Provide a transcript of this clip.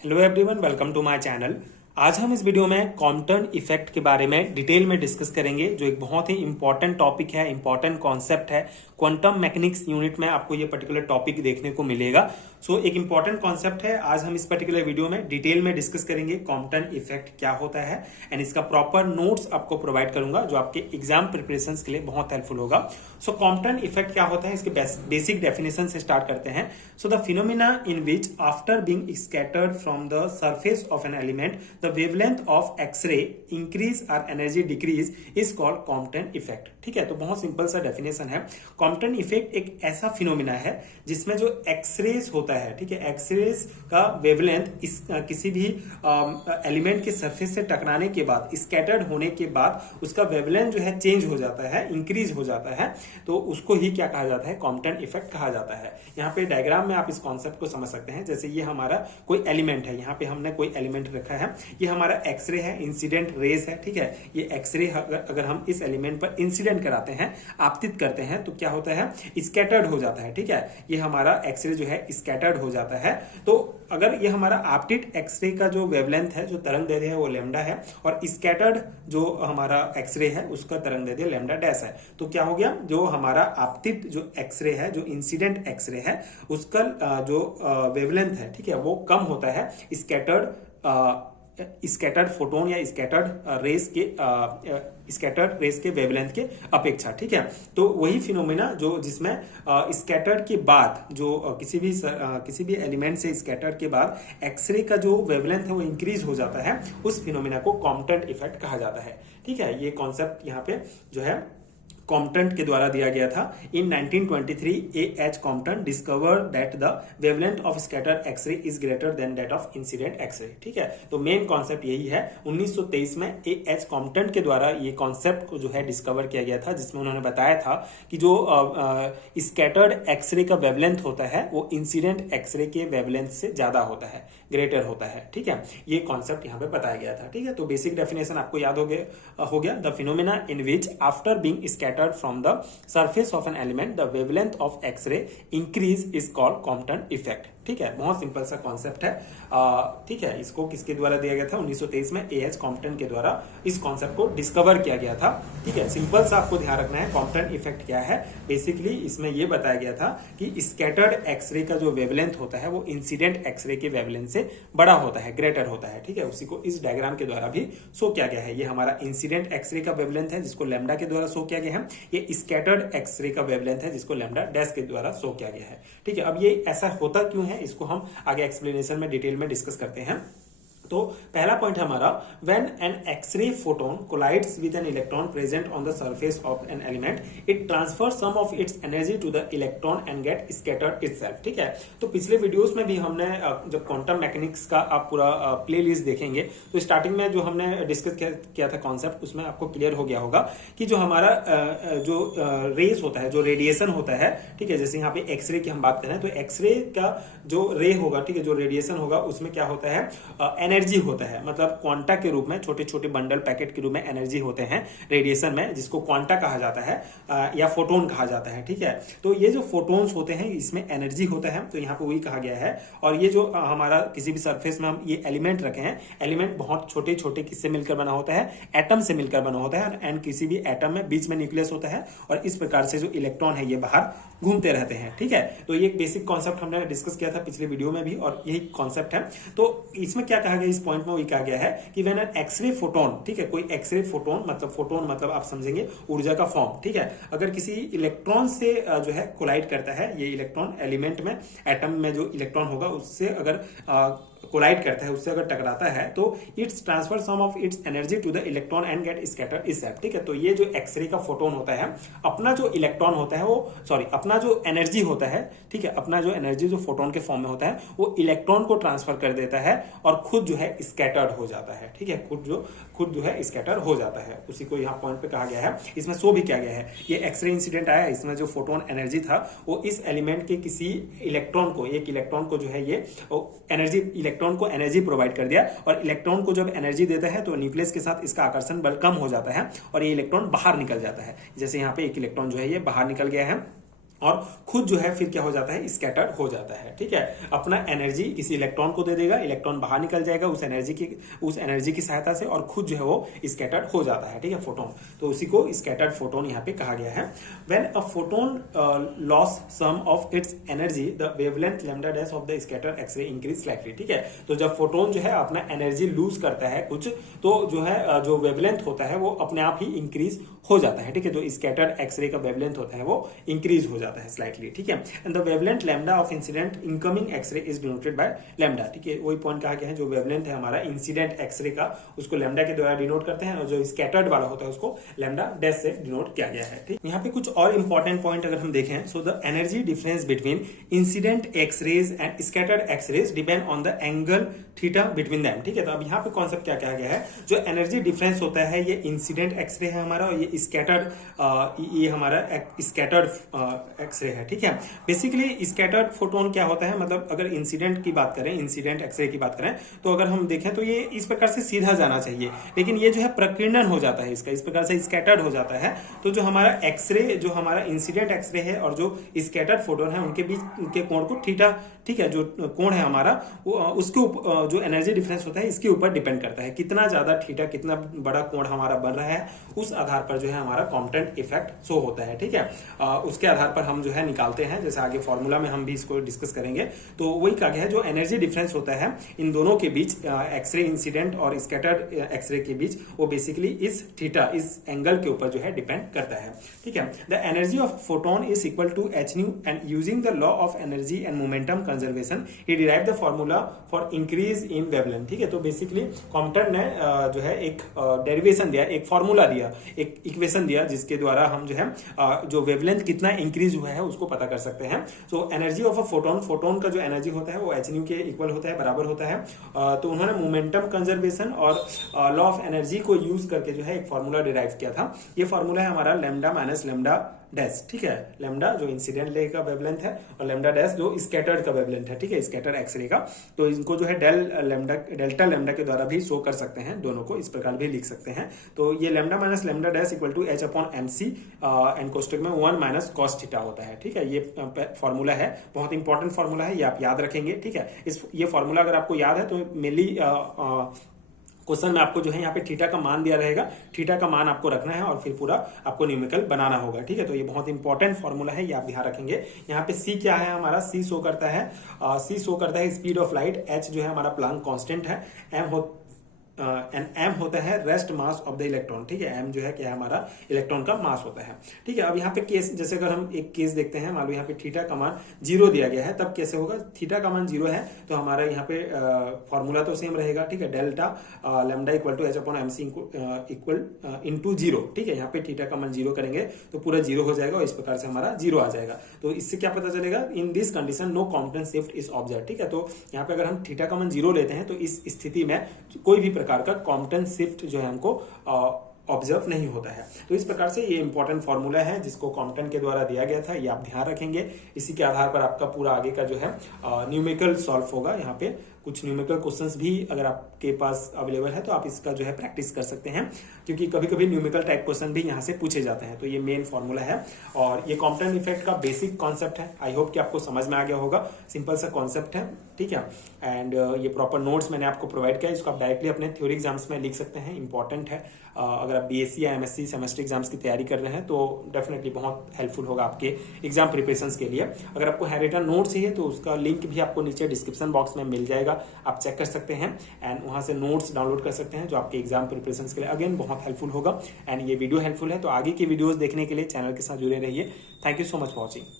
Hello everyone, welcome to my channel. आज हम इस वीडियो में कॉम्पटन इफेक्ट के बारे में डिटेल में डिस्कस करेंगे, जो एक बहुत ही इंपॉर्टेंट टॉपिक है, इंपॉर्टेंट कॉन्सेप्ट है। क्वांटम मैकेनिक्स यूनिट में आपको ये पर्टिकुलर टॉपिक देखने को मिलेगा। एक इंपॉर्टेंट कॉन्सेप्ट है। आज हम इस पर्टिकुलर वीडियो में डिटेल में डिस्कस करेंगे कॉम्पटन इफेक्ट क्या होता है, एंड इसका प्रॉपर नोट्स आपको प्रोवाइड करूंगा, जो आपके एग्जाम प्रिपरेशन के लिए बहुत हेल्पफुल होगा। कॉम्पटन इफेक्ट क्या होता है, इसके बेसिक डेफिनेशन से स्टार्ट करते हैं। The phenomena in which after being scattered from the surface of an element the wavelength of X-ray increase और energy decrease is called Compton effect. ठीक है, तो बहुत सिंपल सा डेफिनेशन है। कॉम्पटन इफेक्ट एक ऐसा फिनोमिना है जिसमें जो एक्सरेज होता है, ठीक है, एक्सरेज का वेवलेंथ इस किसी भी एलिमेंट के सरफेस से टकराने के बाद, स्कैटर्ड होने के बाद उसका वेवलेंथ जो है चेंज हो जाता है, इंक्रीज हो जाता है, तो उसको ही क्या कहा जाता है, कॉम्पटन इफेक्ट कहा जाता है। यहाँ पे डायग्राम में आप इस कॉन्सेप्ट को समझ सकते हैं। जैसे ये हमारा कोई एलिमेंट है, यहाँ पे हमने कोई एलिमेंट रखा है, ये हमारा एक्सरे है, इंसिडेंट रेस है। ठीक है, ये एक्सरे अगर हम इस एलिमेंट पर इंसिडेंट कराते हैं, आपतित करते हैं, तो क्या होता है, स्कैटर्ड हो जाता है। ठीक है, ये हमारा एक्सरे जो है स्कैटर्ड हो जाता है। तो अगर ये हमारा आपतित एक्सरे का जो वेवलेंथ है, जो तरंग दैर्ध्य है, वो लैम्डा है, और स्कैटर्ड जो हमारा एक्सरे है उसका तरंग दैर्ध्य लैम्डा डैश है। तो क्या हो गया, जो हमारा आपतित जो एक्सरे है, जो इंसिडेंट एक्सरे है, उसका जो वेवलेंथ है, ठीक है, वो कम होता है स्कैटर्ड फोटोन या स्कैटर्ड रेस के वेवलेंथ के अपेक्षा। ठीक है, तो वही फिनोमेना जो जिसमें स्कैटर्ड के बाद जो किसी भी एलिमेंट से स्कैटर्ड के बाद एक्सरे का जो वेवलेंथ है वो इंक्रीज हो जाता है, उस फिनोमेना को कॉम्पटन इफेक्ट कहा जाता है। ठीक है, ये कॉन्सेप्ट यहाँ पे जो है कॉम्पटन के द्वारा दिया गया था। In 1923 A.H. Compton discover that the wavelength of scattered X ray is greater than that of incident X ray. ठीक है, तो मेन कॉन्सेप्ट यही है। 1923 में A.H. कॉम्पटन के द्वारा ये कॉन्सेप्ट को जो है डिस्कवर किया गया था, जिसमें उन्होंने बताया था कि जो स्कैटर्ड एक्सरे का वेवलेंथ होता है वो इंसिडेंट एक्सरे के वेवलेंथ से ज्यादा होता है, ग्रेटर होता है। ठीक है, ये कॉन्सेप्ट यहाँ पे बताया गया था। ठीक है, तो बेसिक डेफिनेशन आपको याद हो गया। The phenomena in which after being scattered from the surface of an element the wavelength of X-ray increase is called Compton effect। ठीक है, बहुत सिंपल सा कॉन्सेप्ट है। ठीक है, इसको किसके द्वारा दिया गया था, 1923 में A.H. कॉम्पटन के द्वारा इस कॉन्सेप्ट को डिस्कवर किया गया था। ठीक है, सिंपल सा आपको ध्यान रखना है कॉम्पटन इफेक्ट क्या है। बेसिकली इसमें यह बताया गया था कि स्कैटर्ड एक्सरे का जो वेवलेंथ होता है वो इंसिडेंट एक्सरे के वेवलेंथ से बड़ा होता है, ग्रेटर होता है। ठीक है, उसी को इस डायग्राम के द्वारा भी शो किया गया है। ये हमारा इंसिडेंट एक्सरे का वेवलेंथ है, जिसको लैम्डा के द्वारा शो किया गया है। ये स्कैटर्ड एक्सरे का वेवलेंथ है, जिसको लैम्डा डैश के द्वारा शो किया गया है। ठीक है, अब ये ऐसा होता क्यों है, इसको हम आगे एक्सप्लेनेशन में डिटेल में डिस्कस करते हैं। तो पहला पॉइंट हमारा, when an X ray photon collides with an electron present on the surface of an element, it transfer some of its energy to the electron and get scattered itself. ठीक है, तो पिछले वीडियोस में भी हमने जब क्वांटम मैकेनिक्स का आप पूरा प्लेलिस्ट देखेंगे, तो स्टार्टिंग में जो हमने डिस्कस किया था कॉन्सेप्ट, उसमें आपको क्लियर हो गया होगा कि जो हमारा जो रेस होता है, जो रेडिएशन होता है, ठीक है, जैसे यहाँ पे एक्सरे की हम बात करें तो एक्सरे का जो रे होगा, ठीक है, जो रेडिएशन होगा, उसमें क्या होता है, एनर्जी होता है, मतलब क्वांटा के रूप में, छोटे छोटे बंडल पैकेट के रूप में एनर्जी होते हैं रेडिएशन में, जिसको क्वांटा कहा जाता है या फोटोन कहा जाता है। ठीक है, तो ये जो फोटोन्स होते हैं इसमें एनर्जी होता है, तो यहाँ पे वही कहा गया है। और ये जो हमारा किसी भी सरफेस में हम ये एलिमेंट रखे हैं, एलिमेंट बहुत छोटे छोटे किससे मिलकर बना होता है, एटम से मिलकर बना होता है, एंड किसी भी एटम में बीच में न्यूक्लियस होता है, और इस प्रकार से जो इलेक्ट्रॉन है ये बाहर घूमते रहते हैं। ठीक है, तो ये एक बेसिक कॉन्सेप्ट हमने डिस्कस किया था पिछले वीडियो में भी, और यही कॉन्सेप्ट है। तो इसमें क्या कहा गया, इस पॉइंट में वही कहा गया है कि व्हेन एन एक्सरे फोटोन, ठीक है, कोई एक्सरे फोटोन मतलब आप समझेंगे ऊर्जा का फॉर्म। ठीक है, अगर किसी इलेक्ट्रॉन से जो है कोलाइड करता है, ये इलेक्ट्रॉन एलिमेंट में, एटम में जो इलेक्ट्रॉन होगा उससे अगर कोलाइड करता है, उससे अगर टकराता है, तो it's transfer some of its energy to the electron and get scattered itself. ठीक है, तो ये जो एक्सरे का फोटोन होता है, अपना जो इलेक्ट्रॉन होता है वो, अपना जो एनर्जी होता है, ठीक है, अपना जो एनर्जी जो फोटोन के फॉर्म में होता है वो इलेक्ट्रॉन को ट्रांसफर कर देता है और खुद जो है स्कैटर्ड हो जाता है। ठीक है, खुद जो है स्कैटर हो जाता है, उसी को यहाँ पॉइंट पे कहा गया है। इसमें शो भी किया गया है, ये एक्सरे इंसिडेंट आया, इसमें जो फोटोन एनर्जी था वो इस एलिमेंट के किसी इलेक्ट्रॉन को, एक इलेक्ट्रॉन को जो है ये एनर्जी, इलेक्ट्रॉन को एनर्जी प्रोवाइड कर दिया, और इलेक्ट्रॉन को जब एनर्जी देता है तो न्यूक्लियस के साथ इसका आकर्षण बल कम हो जाता है और ये इलेक्ट्रॉन बाहर निकल जाता है। जैसे यहाँ पे एक इलेक्ट्रॉन जो है ये बाहर निकल गया है, और खुद जो है फिर क्या हो जाता है, स्कैटर्ड हो जाता है। ठीक है, अपना एनर्जी किसी इलेक्ट्रॉन को दे देगा, इलेक्ट्रॉन बाहर निकल जाएगा उस एनर्जी की सहायता से, और खुद जो है वो स्कैटर्ड हो जाता है। ठीक है, फोटोन, तो उसी को स्कैटर्ड फोटोन यहाँ पे कहा गया है। When a photon loss some of its energy the wavelength lambda dash of the scattered X ray increase slightly. ठीक है, तो जब फोटोन जो है अपना एनर्जी लूज करता है कुछ, तो जो है जो वेवलेंथ होता है वो अपने आप ही इंक्रीज हो जाता है। ठीक है, जो स्कैटर्ड एक्सरे का वेवलेंथ होता है वो इंक्रीज हो जाता है स्लाइटली। ठीक है, and the wavelength lambda of incident incoming X ray is denoted by lambda. ठीक है, वही पॉइंट कहा गया है, जो वेवलेंथ है हमारा इंसिडेंट एक्सरे का उसको लैम्डा के द्वारा डिनोट करते हैं, और जो स्कैटर्ड वाला होता है उसको लैम्डा डैश से डिनोट किया गया है। ठीक, यहाँ पे कुछ और इंपॉर्टेंट पॉइंट अगर हम देखें, so the energy difference between incident X rays and scattered X rays depend on the angle theta between them. ठीक है, तो अब यहाँ पे कॉन्सेप्ट क्या कहा गया है, जो एनर्जी डिफरेंस होता है ये इंसिडेंट एक्सरे है हमारा, और ये स्कैटर्ड ये हमारा स्कैटर्ड एक्सरे है। ठीक है, बेसिकली स्कैटर्ड फोटोन क्या होता है, मतलब अगर इंसिडेंट की बात करें, इंसिडेंट एक्सरे की बात करें, तो अगर हम देखें तो ये इस प्रकार से सीधा जाना चाहिए, लेकिन ये जो है प्रकीर्णन हो जाता है इसका, इस प्रकार से स्कैटर्ड हो जाता है। तो जो हमारा एक्सरे, जो हमारा इंसिडेंट एक्सरे है और जो स्कैटर्ड फोटोन है, उनके बीच उनके कोण को थीटा, ठीक है, जो कोण है हमारा उसके ऊपर जो एनर्जी डिफरेंस होता है इसके ऊपर डिपेंड करता है, कितना ज्यादा थीटा, कितना बड़ा कोण हमारा बन रहा है, उस आधार पर जो है हमारा कॉम्पटेंट इफेक्ट शो होता है। ठीक है, उसके आधार पर हम जो है निकालते हैं, जैसे आगे फॉर्मूला में हम भी इसको डिस्कस करेंगे। तो वही कहा गया है, जो एनर्जी डिफरेंस होता है इन दोनों के बीच, एक्सरे इंसिडेंट और स्कैटर्ड एक्सरे के बीच, वो बेसिकली इस थीटा, इस एंगल के ऊपर जो है डिपेंड करता है। ठीक है, the energy of photon is equal to h nu, and using the law of energy and momentum conservation he derive the formula for increase in wavelength. ठीक है, तो बेसिकली कॉम्पटन ने जो है एक डेरिवेशन दिया, एक फॉर्मूला दिया, एक इक्वेशन दिया, जिसके द्वारा हम जो है जो वेवलेंथ कितना इंक्रीज हुआ है उसको पता कर सकते हैं। तो energy of a photon, photon का जो एनर्जी होता है वो एच न्यू के इक्वल होता है, बराबर होता है। तो उन्होंने मोमेंटम कंजर्वेशन और लॉ ऑफ एनर्जी को यूज करके जो है एक फॉर्मूला डिराइव किया था। ये फॉर्मूला है हमारा लैम्डा माइनस लैम्डा डैश। ठीक है, लैम्डा जो इंसिडेंट ले का वेवलेंथ है और लैम्डा डैश जो स्कैटर्ड का वेवलेंथ है। ठीक है, स्कैटर्ड एक्सरे का, तो इनको जो है डेल्टा लैम्डा के द्वारा भी शो कर सकते हैं, दोनों को इस प्रकार भी लिख सकते हैं। तो ये lambda minus lambda dash equal to H upon M C and कोष्टक में 1 माइनस कॉस थीटा होता है। ठीक है, ये फॉर्मूला है, बहुत इंपॉर्टेंट फॉर्मूला है, ये आप याद रखेंगे। ठीक है, ये फॉर्मूला अगर आपको याद है तो मेनली क्वेश्चन में आपको जो है यहाँ पे थीटा का मान दिया रहेगा, थीटा का मान आपको रखना है और फिर पूरा आपको न्यूमेरिकल बनाना होगा। ठीक है, तो ये बहुत इंपॉर्टेंट फॉर्मूला है, ये आप ध्यान रखेंगे। यहाँ पे सी क्या है हमारा, सी शो करता है स्पीड ऑफ लाइट, एच जो है हमारा प्लांक कांस्टेंट है, एम होता है rest mass of the electron. ठीक है, एम जो है क्या है हमारा इलेक्ट्रॉन का मास होता है। ठीक है, अब यहाँ पे केस, जैसे अगर हम एक केस देखते हैं, मान लो यहाँ पे थीटा का मान 0 दिया गया है, तब कैसे होगा, थीटा का मान 0 है तो हमारा यहाँ पे फॉर्मूला तो सेम रहेगा। ठीक है, delta lambda equal to H upon M c equal into 0। ठीक है, यहाँ पे थीटा का मान 0 करेंगे तो पूरा 0 हो जाएगा और इस प्रकार से हमारा 0 आ जाएगा। तो इससे क्या पता चलेगा, in this condition no Compton shift is observe. ठीक है, तो यहाँ पे अगर हम थीटा का मान 0 लेते हैं तो इस स्थिति में कोई भी प्रकार का कॉम्पटेंट शिफ्ट जो है हमको ऑब्जर्व नहीं होता है। तो इस प्रकार से ये इंपॉर्टेंट फॉर्मूला है जिसको कॉम्पटन के द्वारा दिया गया था, ये आप ध्यान रखेंगे। इसी के आधार पर आपका पूरा आगे का जो है न्यूमेरिकल सॉल्व होगा। यहाँ पे कुछ न्यूमेरिकल क्वेश्चंस भी अगर आपके पास अवेलेबल है तो आप इसका जो है प्रैक्टिस कर सकते हैं, क्योंकि कभी कभी न्यूमेरिकल टाइप क्वेश्चन भी यहाँ से पूछे जाते हैं। तो ये मेन फॉर्मूला है और ये कॉम्पटन इफेक्ट का बेसिक कॉन्सेप्ट है। आई होप कि आपको समझ में आ गया होगा, सिंपल सा कॉन्सेप्ट है। ठीक है, एंड ये प्रॉपर नोट्स मैंने आपको प्रोवाइड किया, इसको आप डायरेक्टली अपने थ्योरी एग्जाम्स में लिख सकते हैं, इंपॉर्टेंट है। अगर आप बीएससी या एमएससी सेमेस्टर एग्जाम्स की तैयारी कर रहे हैं तो डेफिनेटली बहुत हेल्पफुल होगा आपके एग्जाम प्रिपरेशंस के लिए। अगर आपको हैंडरिटन नोट चाहिए तो उसका लिंक भी आपको नीचे डिस्क्रिप्शन बॉक्स में मिल जाएगा, आप चेक कर सकते हैं एंड वहां से नोट्स डाउनलोड कर सकते हैं, जो आपके एग्जाम प्रिपरेशंस के लिए अगेन बहुत हेल्पफुल होगा। एंड ये वीडियो हेल्पफुल है तो आगे की वीडियोस देखने के लिए चैनल के साथ जुड़े रहिए। Thank you so much for watching.